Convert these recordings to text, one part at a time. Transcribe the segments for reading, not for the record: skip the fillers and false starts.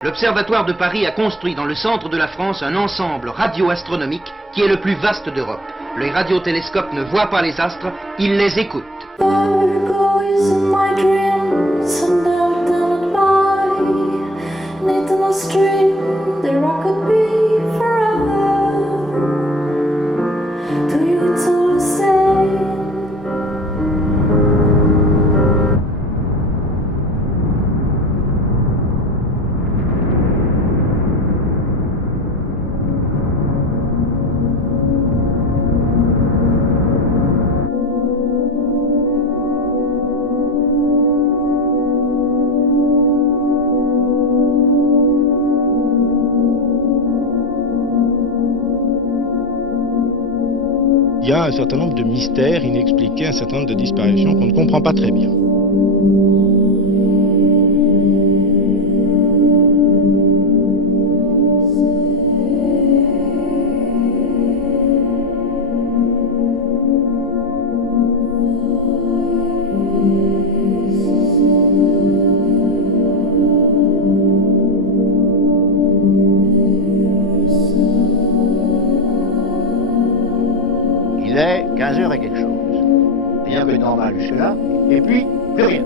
L'Observatoire de Paris a construit dans le centre de la France un ensemble radioastronomique qui est le plus vaste d'Europe. Les radiotélescopes ne voient pas les astres, ils les écoutent. Il y a un certain nombre de mystères inexpliqués, un certain nombre de disparitions qu'on ne comprend pas très bien. Il est 15h et quelque chose. Rien que normal jusque-là, et puis plus rien.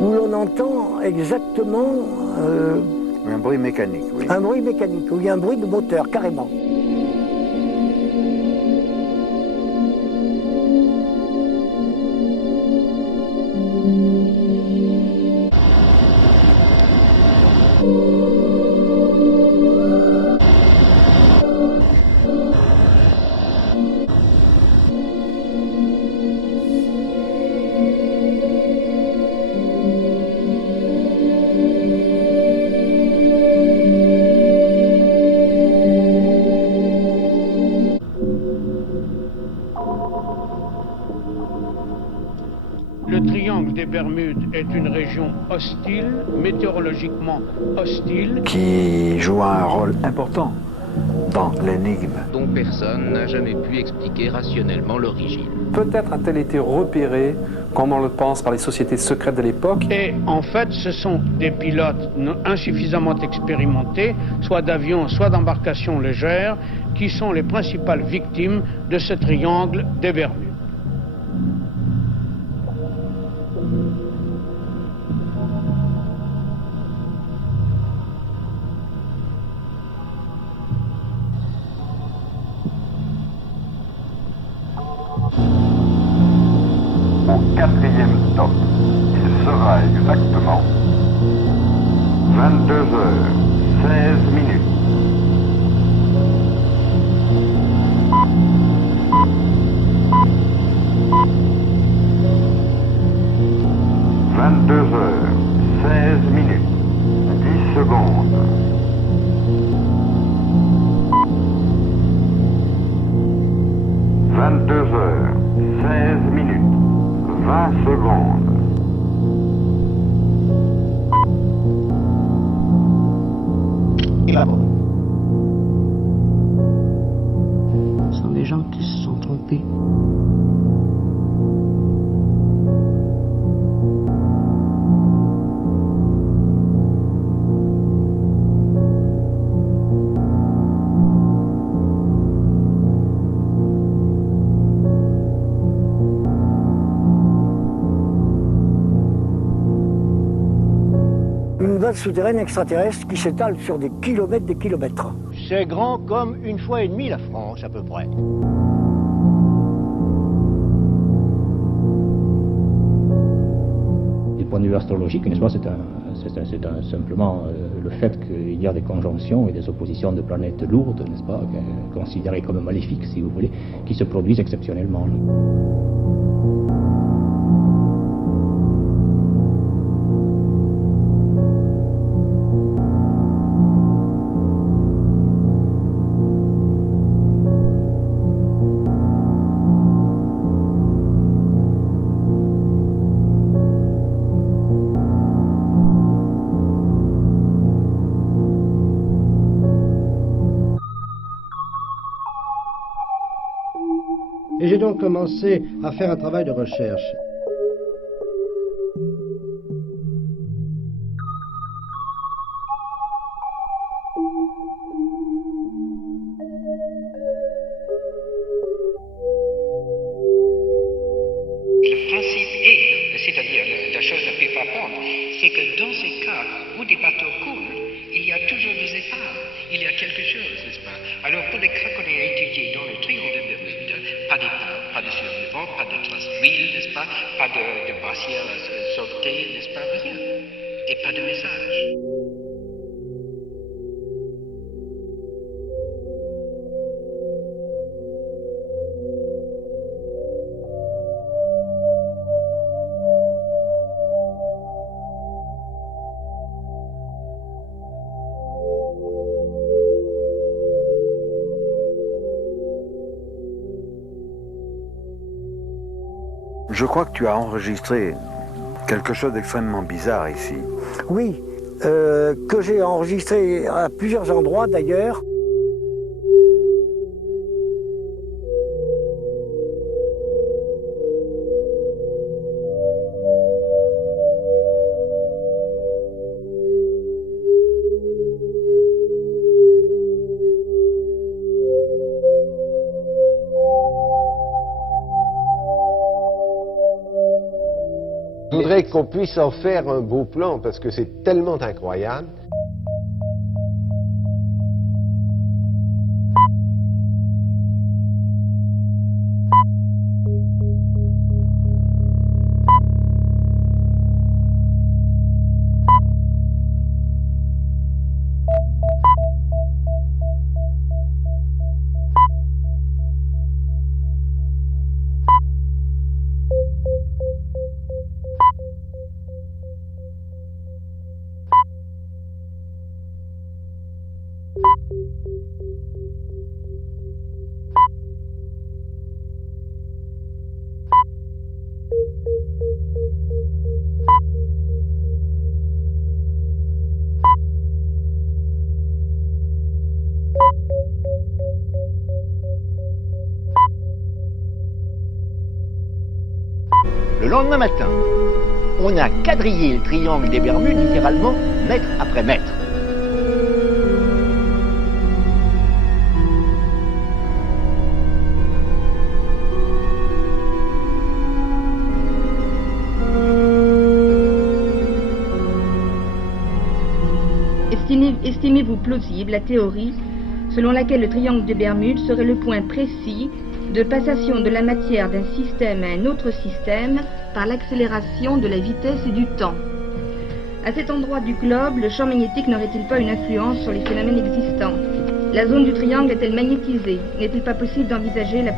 Où l'on entend exactement Un bruit mécanique, oui. un bruit mécanique, où il y a un bruit de moteur, carrément. Le triangle des Bermudes est une région hostile, météorologiquement hostile. Qui joue un rôle important dans l'énigme. Dont personne n'a jamais pu expliquer rationnellement l'origine. Peut-être a-t-elle été repérée, comme on le pense, par les sociétés secrètes de l'époque. Et en fait, ce sont des pilotes insuffisamment expérimentés, soit d'avions, soit d'embarcations légères, qui sont les principales victimes de ce triangle des Bermudes. Au 4e stop, il sera exactement 22h16 minutes. Minutes, 10 secondes. Minutes, 20 secondes. Et là-bas. Ce sont des gens qui se sont trompés. Une base souterraine extraterrestre qui s'étale sur des kilomètres. C'est grand comme une fois et demie la France, à peu près. Du point de vue astrologique, n'est-ce pas, c'est simplement le fait qu'il y a des conjonctions et des oppositions de planètes lourdes, n'est-ce pas, considérées comme maléfiques, si vous voulez, qui se produisent exceptionnellement. donc commencé à faire un travail de recherche. Le principe est, c'est-à-dire la chose la plus frappante, c'est que dans ces cas où des bateaux coulent, il y a toujours des épaves, il y a quelque chose, n'est-ce pas? Alors pour les cas qu'on a étudiés dans le triangle de Bermude, pas d'épaves, pas de survivants, pas de traces d'huile, n'est-ce pas? Pas de brassière sautée, n'est-ce pas? Rien. Et pas de message. Je crois que tu as enregistré quelque chose d'extrêmement bizarre ici. Oui, que j'ai enregistré à plusieurs endroits d'ailleurs. Je voudrais qu'on puisse en faire un beau plan parce que c'est tellement incroyable. Le lendemain matin, on a quadrillé le triangle des Bermudes littéralement mètre après mètre. Estimez-vous plausible la théorie selon laquelle le triangle des Bermudes serait le point précis de passation de la matière d'un système à un autre système par l'accélération de la vitesse et du temps? À cet endroit du globe, le champ magnétique n'aurait-il pas une influence sur les phénomènes existants? La zone du triangle est-elle magnétisée? N'est-il pas possible d'envisager la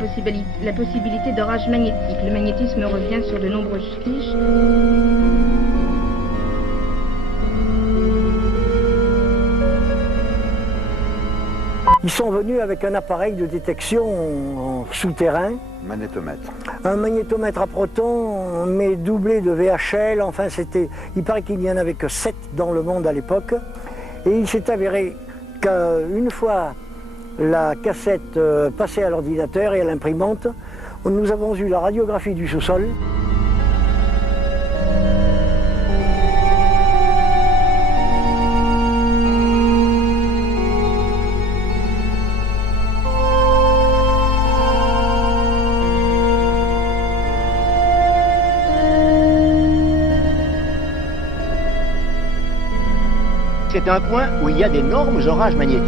possibilité d'orage magnétique? Le magnétisme revient sur de nombreuses fiches. Ils sont venus avec un appareil de détection souterrain. Magnétomètre. Un magnétomètre à protons, mais doublé de VHL. Enfin, il paraît qu'il n'y en avait que 7 dans le monde à l'époque. Et il s'est avéré qu'une fois la cassette passée à l'ordinateur et à l'imprimante, nous avons eu la radiographie du sous-sol. C'est un point où il y a d'énormes orages magnétiques.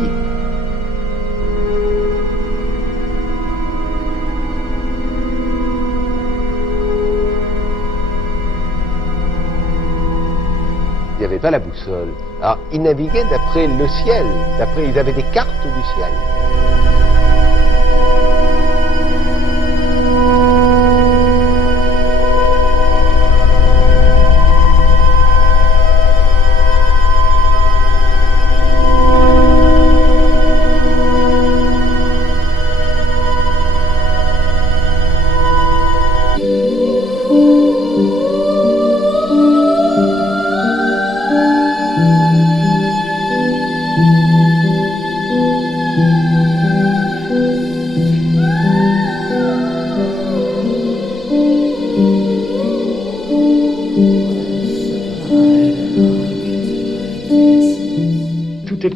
Il n'y avait pas la boussole. Alors, ils naviguaient d'après le ciel. Ils avaient des cartes du ciel.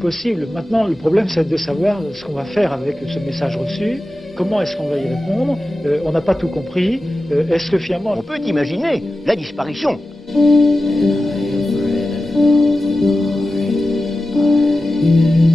possible. Maintenant, le problème, c'est de savoir ce qu'on va faire avec ce message reçu, comment est-ce qu'on va y répondre, on n'a pas tout compris, est-ce que finalement... On peut imaginer la disparition. Yeah.